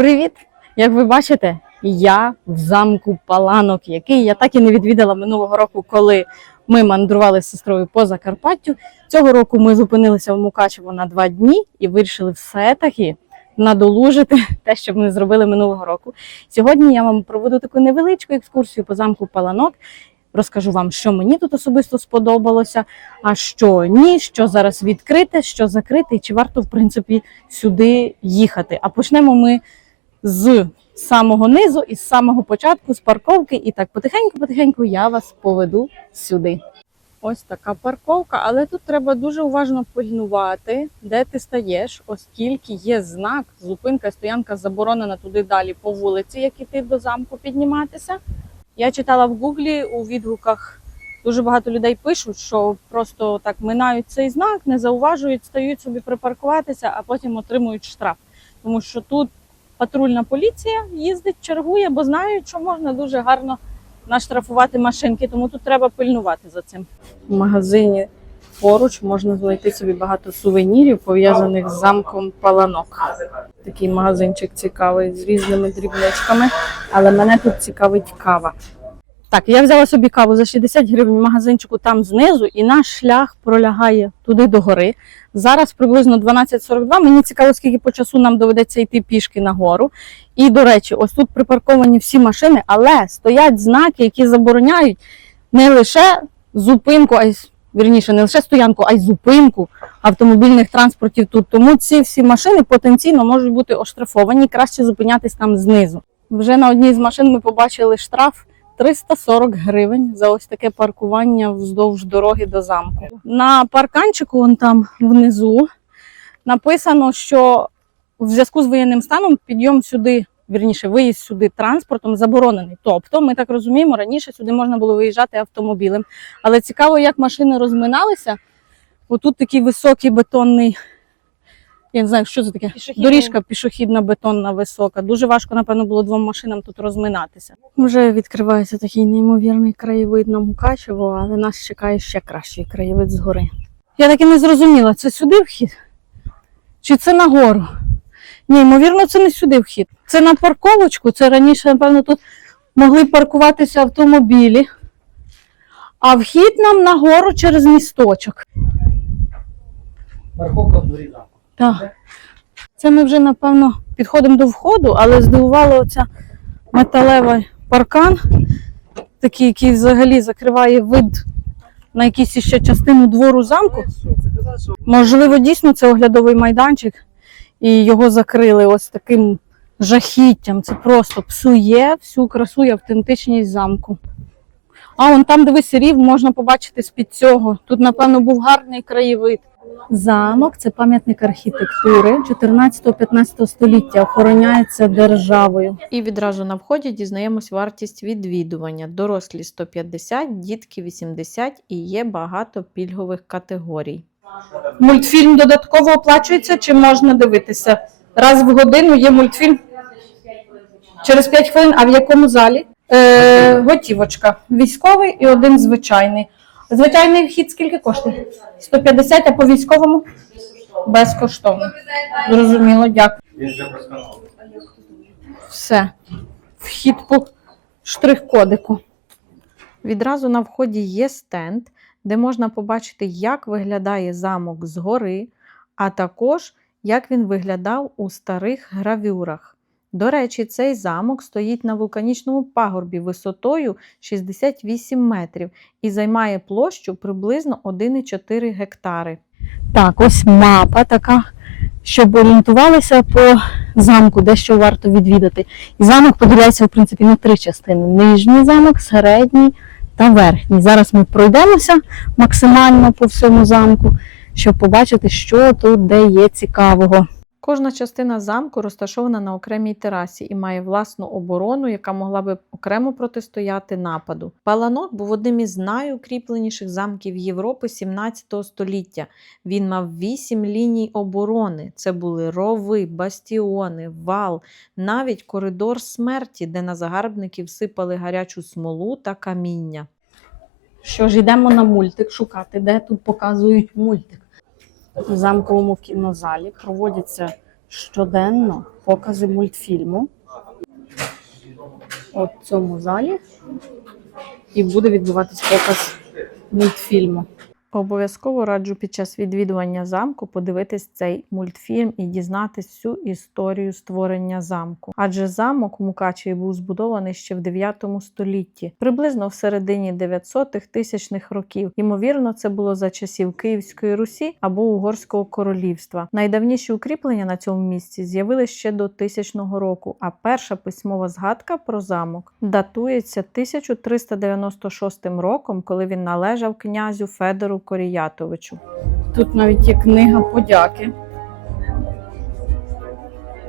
Привіт! Як ви бачите, я в замку Паланок, який я так і не відвідала минулого року, коли ми мандрували з сестрою по Закарпаттю. Цього року ми зупинилися в Мукачево на два дні і вирішили все-таки надолужити те, що ми зробили минулого року. Сьогодні я вам проведу таку невеличку екскурсію по замку Паланок. Розкажу вам, що мені тут особисто сподобалося, а що ні, що зараз відкрите, що закрите, і чи варто, в принципі, сюди їхати. А почнемо ми з самого низу і з самого початку, з парковки. І так потихеньку-потихеньку я вас поведу сюди. Ось така парковка, але тут треба дуже уважно пильнувати, де ти стаєш, оскільки є знак, зупинка, стоянка заборонена туди далі по вулиці, як іти до замку підніматися. Я читала в гуглі у відгуках. Дуже багато людей пишуть, що просто так минають цей знак, не зауважують, стають собі припаркуватися, а потім отримують штраф. Тому що тут патрульна поліція їздить, чергує, бо знають, що можна дуже гарно наштрафувати машинки, тому тут треба пильнувати за цим. В магазині поруч можна знайти собі багато сувенірів, пов'язаних з замком Паланок. Такий магазинчик цікавий з різними дрібничками, але мене тут цікавить кава. Так, я взяла собі каву за 60 гривень в магазинчику там знизу, і наш шлях пролягає туди до гори. Зараз приблизно 12.42. Мені цікаво, скільки по часу нам доведеться йти пішки нагору. І, до речі, ось тут припарковані всі машини, але стоять знаки, які забороняють не лише зупинку, а й вірніше, не лише стоянку, а й зупинку автомобільних транспортів тут. Тому ці всі машини потенційно можуть бути оштрафовані. Краще зупинятись там знизу. Вже на одній з машин ми побачили штраф 340 гривень за ось таке паркування вздовж дороги до замку. На парканчику, вон там внизу, написано, що в зв'язку з воєнним станом підйом сюди, вірніше, виїзд сюди транспортом заборонений. Тобто, ми так розуміємо, раніше сюди можна було виїжджати автомобілем. Але цікаво, як машини розминалися. Отут такий високий бетонний. Я не знаю, що це таке. Доріжка пішохідна, бетонна, висока. Дуже важко, напевно, було двом машинам тут розминатися. Вже відкривається такий неймовірний краєвид на Мукачево, але нас чекає ще кращий краєвид згори. Я так і не зрозуміла, це сюди вхід? Чи це нагору? Ні, ймовірно, це не сюди вхід. Це на парковочку. Це раніше, напевно, тут могли паркуватися автомобілі. А вхід нам нагору через місточок. Парковка в дворі замку. Так. Це ми вже, напевно, підходимо до входу, але здивувало оця металевий паркан, такий, який взагалі закриває вид на якісь ще частину двору замку. Можливо, дійсно це оглядовий майданчик, і його закрили ось таким жахіттям. Це просто псує всю красу і автентичність замку. А вон там, дивись, рів можна побачити з-під цього. Тут, напевно, був гарний краєвид. Замок це пам'ятник архітектури 14-15 століття, охороняється державою. І відразу на вході дізнаємось вартість відвідування. Дорослі 150, дітки 80 і є багато пільгових категорій. Мультфільм додатково оплачується чи можна дивитися? Раз в годину є мультфільм. Через 5 хвилин, а в якому залі? Е, готівочка. Військовий і один звичайний. Звичайний вхід скільки коштує? 150, а по військовому? Безкоштовно. Зрозуміло, дякую. він вже просканував. Все. Вхід по штрих-кодику. Відразу на вході є стенд, де можна побачити, як виглядає замок згори, а також як він виглядав у старих гравюрах. До речі, цей замок стоїть на вулканічному пагорбі висотою 68 метрів і займає площу приблизно 1,4 гектари. Так, ось мапа така, щоб орієнтувалися по замку, де що варто відвідати. І замок поділяється, в принципі, на три частини: нижній замок, середній та верхній. Зараз ми пройдемося максимально по всьому замку, щоб побачити, що тут де є цікавого. Кожна частина замку розташована на окремій терасі і має власну оборону, яка могла би окремо протистояти нападу. Паланок був одним із найукріпленіших замків Європи 17 століття. Він мав вісім ліній оборони. Це були рови, бастіони, вал, навіть коридор смерті, де на загарбників сипали гарячу смолу та каміння. Що ж, йдемо на мультик шукати, де тут показують мультик. В замковому кінозалі проводяться щоденно покази мультфільму. От в цьому залі. І буде відбуватись показ мультфільму. Обов'язково раджу під час відвідування замку подивитись цей мультфільм і дізнатись всю історію створення замку. Адже замок у Мукачеві був збудований ще в 9 столітті, приблизно в середині 900-х тисячних років. Ймовірно, це було за часів Київської Русі або Угорського королівства. Найдавніші укріплення на цьому місці з'явилися ще до 1000 року, а перша письмова згадка про замок датується 1396 роком, коли він належав князю Федору Коріятовичу. Тут навіть є книга подяки.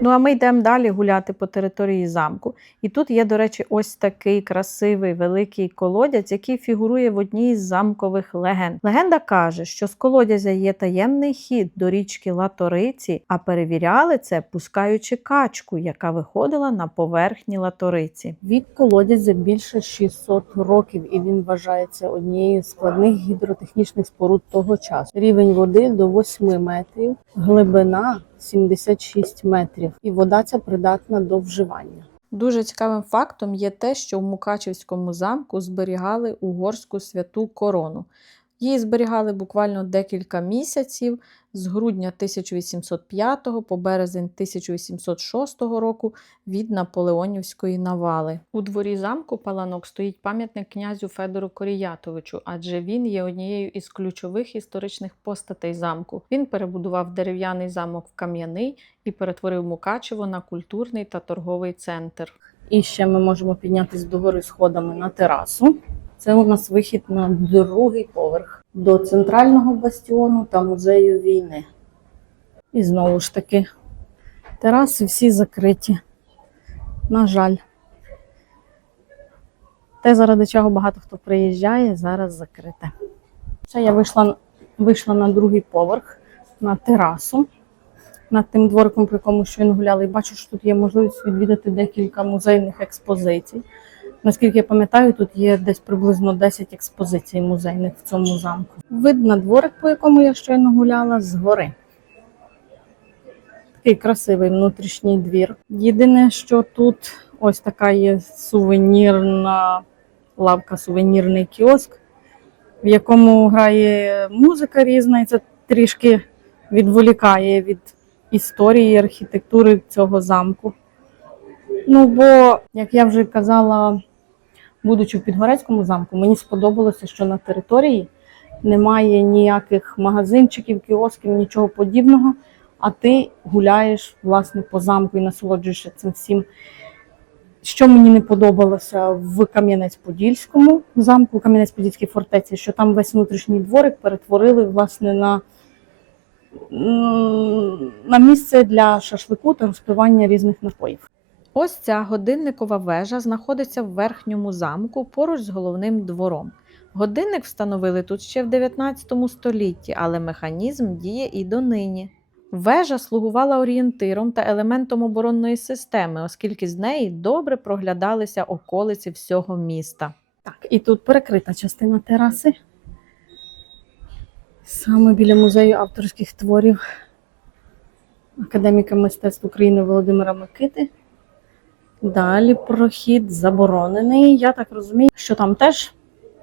Ну а ми йдемо далі гуляти по території замку. І тут є, до речі, ось такий красивий великий колодязь, який фігурує в одній із замкових легенд. Легенда каже, що з колодязя є таємний хід до річки Латориці, а перевіряли це, пускаючи качку, яка виходила на поверхні Латориці. Від колодязя більше 600 років, і він вважається однією з складних гідротехнічних споруд того часу. Рівень води до 8 метрів, глибина 76 метрів, і вода ця придатна до вживання. Дуже цікавим фактом є те, що в Мукачевському замку зберігали угорську святу корону. Її зберігали буквально декілька місяців з грудня 1805 по березень 1806 року від Наполеонівської навали. У дворі замку Паланок стоїть пам'ятник князю Федору Коріятовичу, адже він є однією із ключових історичних постатей замку. Він перебудував дерев'яний замок в кам'яний і перетворив Мукачево на культурний та торговий центр. І ще ми можемо піднятися догори сходами на терасу. Це у нас вихід на другий поверх до центрального бастіону та музею війни. І знову ж таки, тераси всі закриті. На жаль. Те, заради чого багато хто приїжджає, зараз закрите. Це я вийшла, вийшла на другий поверх на терасу над тим двориком, по якому щойно гуляли, і бачу, що тут є можливість відвідати декілька музейних експозицій. Наскільки я пам'ятаю, тут є десь приблизно 10 експозицій музейних в цьому замку. Вид на дворик, по якому я щойно гуляла, згори. Такий красивий внутрішній двір. Єдине, що тут ось така є сувенірна лавка, сувенірний кіоск, в якому грає музика різна, і це трішки відволікає від історії архітектури цього замку. Ну, бо, як я вже казала, будучи в Підгорецькому замку, мені сподобалося, що на території немає ніяких магазинчиків, кіосків, нічого подібного, а ти гуляєш власне по замку і насолоджуєшся цим всім. Що мені не подобалося в Кам'янець-Подільському замку, Кам'янець-Подільській фортеці, що там весь внутрішній дворик перетворили власне на, на місце для шашлику та розпивання різних напоїв. Ось ця годинникова вежа знаходиться в верхньому замку поруч з головним двором. Годинник встановили тут ще в 19 столітті, але механізм діє і донині. Вежа слугувала орієнтиром та елементом оборонної системи, оскільки з неї добре проглядалися околиці всього міста. Так, і тут перекрита частина тераси. Саме біля музею авторських творів академіка мистецтв України Володимира Микити. Далі прохід заборонений. Я так розумію, що там теж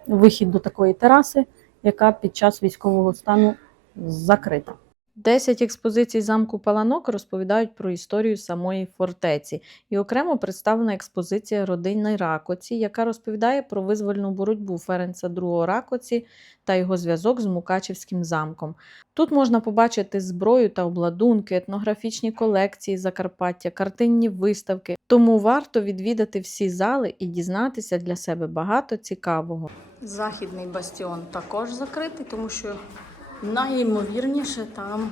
вихід до такої тераси, яка під час військового стану закрита. Десять експозицій замку Паланок розповідають про історію самої фортеці, і окремо представлена експозиція родинної Ракоці, яка розповідає про визвольну боротьбу Ференца II Ракоці та його зв'язок з Мукачівським замком. Тут можна побачити зброю та обладунки, етнографічні колекції Закарпаття, картинні виставки. Тому варто відвідати всі зали і дізнатися для себе багато цікавого. Західний бастіон також закритий, тому що найімовірніше там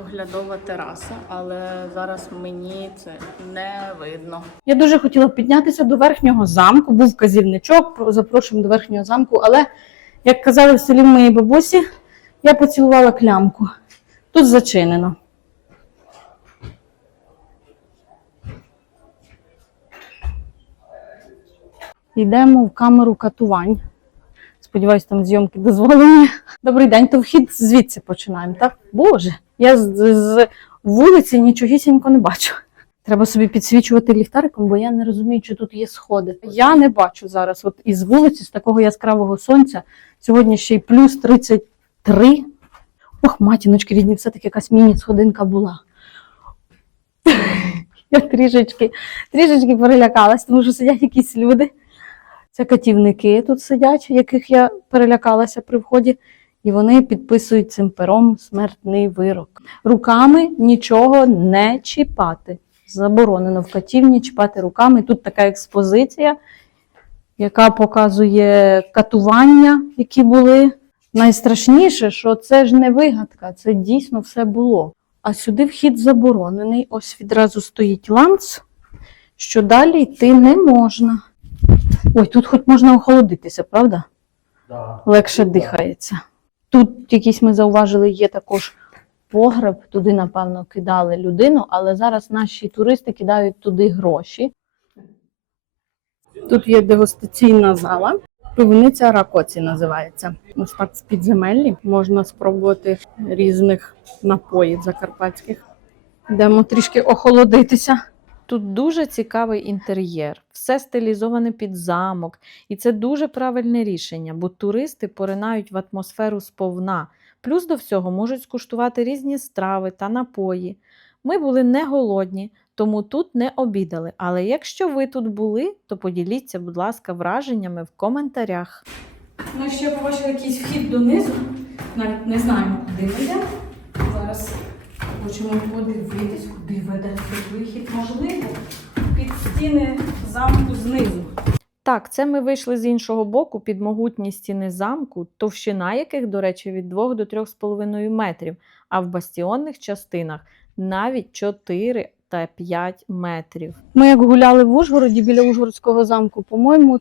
оглядова тераса, але зараз мені це не видно. Я дуже хотіла піднятися до верхнього замку, був вказівничок, про- запрошуємо до верхнього замку, але, як казали в селі моїй бабусі, я поцілувала клямку. Тут зачинено. Йдемо в камеру катувань. Сподіваюсь, там зйомки дозволені. Добрий день, то вхід звідси починаємо, так? Боже, я з, з Вулиці нічогісінько не бачу. Треба собі підсвічувати ліхтариком, бо я не розумію, чи тут є сходи. Я не бачу зараз. От із вулиці, з такого яскравого сонця, сьогодні ще й плюс 33. Ох, матіночки рідні, все-таки якась міні-сходинка була. Я трішечки, трішечки перелякалась, тому що сидять якісь люди. Це катівники тут сидять, яких я перелякалася при вході, і вони підписують цим пером смертний вирок. Руками нічого не чіпати. Заборонено в катівні чіпати руками. Тут така експозиція, яка показує катування, які були. Найстрашніше, що це ж не вигадка, це дійсно все було. А сюди вхід заборонений. Ось відразу стоїть ланц, що далі йти не можна. Ой, тут хоч можна охолодитися, правда? Да. Легше дихається. Тут якісь ми зауважили, є також погреб, туди, напевно, кидали людину, але зараз наші туристи кидають туди гроші. Тут є дегустаційна зала. Пивниця Ракоці називається. Ось так в підземеллі можна спробувати різних напоїв закарпатських. Йдемо трішки охолодитися. Тут дуже цікавий інтер'єр, все стилізоване під замок, і це дуже правильне рішення, бо туристи поринають в атмосферу сповна. Плюс до всього можуть скуштувати різні страви та напої. Ми були не голодні, тому тут не обідали. Але якщо ви тут були, то поділіться, будь ласка, враженнями в коментарях. Ми ще побачили якийсь вхід донизу. Навіть не знаємо, куди ми йдемо. Зараз хочемо подивитись, куди веде цей вихід. Можливо, під стіни замку знизу. Так, це ми вийшли з іншого боку під могутні стіни замку, товщина яких, до речі, від 2 до 3,5 метрів, а в бастіонних частинах навіть 4 та 5 метрів. Ми як гуляли в Ужгороді біля Ужгородського замку, по-моєму,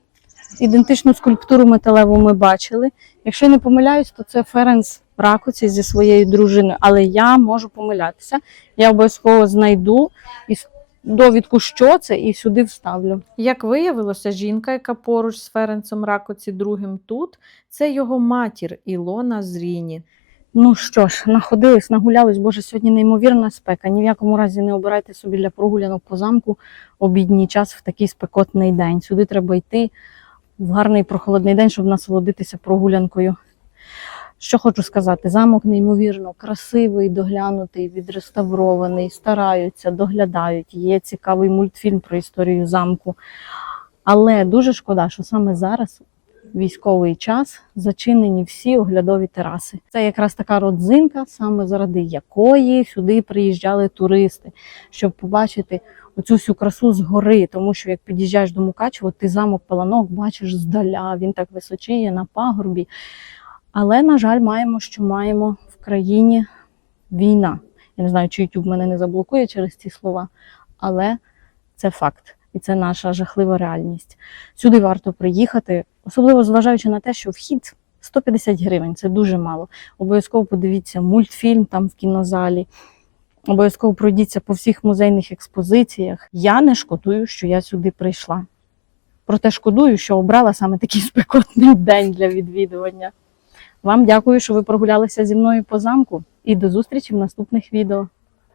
ідентичну скульптуру металеву ми бачили. Якщо я не помиляюсь, то це Ференс Ракоці зі своєю дружиною, але я можу помилятися. Я обов'язково знайду і довідку, що це, і сюди вставлю. Як виявилося, жінка, яка поруч з Ференцем Ракоці другим тут, це його матір Ілона Зріні. Ну що ж, находились, нагулялись, боже, сьогодні неймовірна спека. Ні в якому разі не обирайте собі для прогулянок по замку обідній час в такий спекотний день. Сюди треба йти в гарний прохолодний день, щоб насолодитися прогулянкою. Що хочу сказати, замок неймовірно красивий, доглянутий, відреставрований, стараються, доглядають. Є цікавий мультфільм про історію замку. Але дуже шкода, що саме зараз військовий час зачинені всі оглядові тераси. Це якраз така родзинка, саме заради якої сюди приїжджали туристи, щоб побачити оцю всю красу згори. Тому що як під'їжджаєш до Мукачева, ти замок Паланок бачиш здаля. Він так височіє на пагорбі. Але, на жаль, маємо, що маємо в країні війна. Я не знаю, чи YouTube мене не заблокує через ці слова, але це факт. І це наша жахлива реальність. Сюди варто приїхати, особливо зважаючи на те, що вхід 150 гривень це дуже мало. Обов'язково подивіться мультфільм там в кінозалі. Обов'язково пройдіться по всіх музейних експозиціях. Я не шкодую, що я сюди прийшла. Проте шкодую, що обрала саме такий спекотний день для відвідування. Вам дякую, що ви прогулялися зі мною по замку, і до зустрічі в наступних відео.